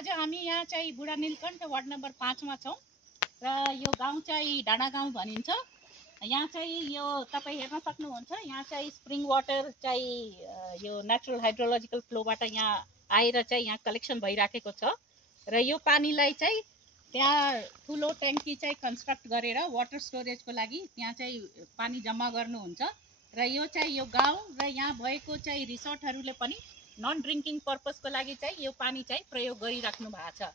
आज हामी यहाँ चाहिँ बुढा नीलकण्ठ वार्ड नम्बर 5 मा छौँ र यो गाउँ चाहिँ डाँडा गाउँ भनिन्छ। यहाँ चाहिँ यो तपाईँ हेर्न सक्नुहुन्छ, यहाँ चाहिँ स्प्रिङ वाटर चाहिँ यो नेचुरल हाइड्रोलोजिकल फ्लोबाट यहाँ आएर चाहिँ यहाँ कलेक्सन भइराखेको छ र यो पानीलाई चाहिँ त्यहाँ ठुलो ट्याङ्की चाहिँ कन्स्ट्रक्ट गरेर वाटर स्टोरेजको लागि त्यहाँ चाहिँ पानी जम्मा गर्नुहुन्छ र यो चाहिँ यो गाउँ र यहाँ भएको चाहिँ रिसोर्टहरूले पनि नन ड्रिङ्किङ पर्पजको लागि चाहिँ यो पानी चाहिँ प्रयोग गरिराख्नु भएको छ।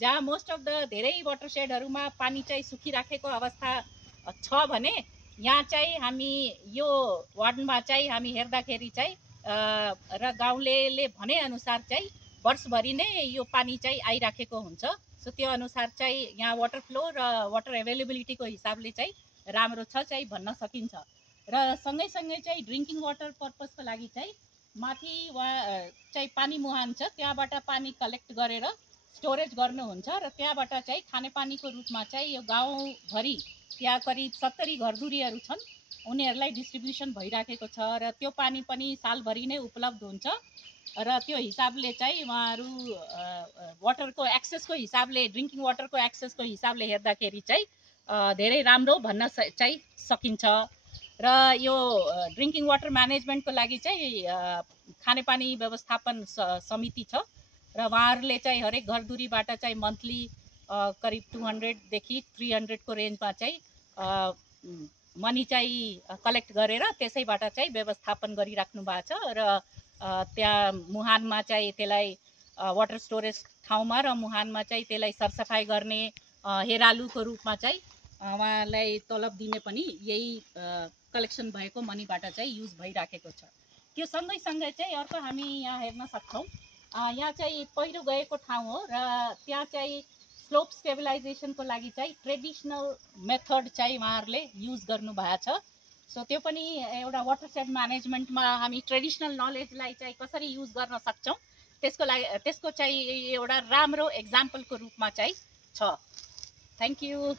जहाँ मोस्ट अफ द धेरै वाटरसेडहरूमा पानी चाहिँ सुकिराखेको अवस्था छ भने यहाँ चाहिँ हामी यो वार्डमा चाहिँ हामी हेर्दाखेरि चाहिँ र गाउँलेले भनेअनुसार चाहिँ वर्षभरि नै यो पानी चाहिँ आइराखेको हुन्छ। सो त्यो अनुसार चाहिँ यहाँ वाटर फ्लो र वाटर एभाइलेबिलिटीको हिसाबले चाहिँ राम्रो छ चाहिँ भन्न सकिन्छ। र सँगैसँगै चाहिँ ड्रिङ्किङ वाटर पर्पजको लागि चाहिँ माथि चाहिँ पानी मुहान छ, त्यहाँबाट पानी कलेक्ट गरेर स्टोरेज गर्नुहुन्छ र त्यहाँबाट चाहिँ खानेपानीको रूपमा चाहिँ यो गाउँभरि त्यहाँ करिब 70 घरधुरीहरू छन्, उनीहरूलाई डिस्ट्रिब्युसन भइराखेको छ र त्यो पानी पनि सालभरि नै उपलब्ध हुन्छ र त्यो हिसाबले चाहिँ उहाँहरू वाटरको एक्सेसको हिसाबले, ड्रिङ्किङ वाटरको एक्सेसको हिसाबले हेर्दाखेरि चाहिँ धेरै राम्रो भन्न चाहिँ सकिन्छ। र यो ड्रिङ्किङ वाटर म्यानेजमेन्टको लागि चाहिँ खानेपानी व्यवस्थापन समिति छ र उहाँहरूले चाहिँ हरेक घरधुरीबाट चाहिँ मन्थली करिब 200 देखि 300 को रेन्जमा चाहिँ मनी चाहिँ कलेक्ट गरेर त्यसैबाट चाहिँ व्यवस्थापन गरिराख्नु भएको छ र त्यहाँ मुहानमा चाहिँ त्यसलाई वाटर स्टोरेज ठाउँमा र मुहानमा चाहिँ त्यसलाई सरसफाइ गर्ने हेरालुको रूपमा चाहिँ उहाँलाई तलब दिने पनि यही कलेक्सन भएको मनीबाट चाहिँ युज भइराखेको छ। त्यो सँगैसँगै चाहिँ अर्को हामी यहाँ हेर्न सक्छौँ, यहाँ चाहिँ पहिरो गएको ठाउँ हो र त्यहाँ चाहिँ स्लोप स्टेबिलाइजेसनको लागि चाहिँ ट्रेडिसनल मेथड चाहिँ उहाँहरूले युज गर्नुभएको छ। सो त्यो पनि एउटा वाटरसेड म्यानेजमेन्टमा हामी ट्रेडिसनल नलेजलाई चाहिँ कसरी युज गर्न सक्छौँ त्यसको चाहिँ एउटा राम्रो एक्जाम्पलको रूपमा चाहिँ छ। Thank you.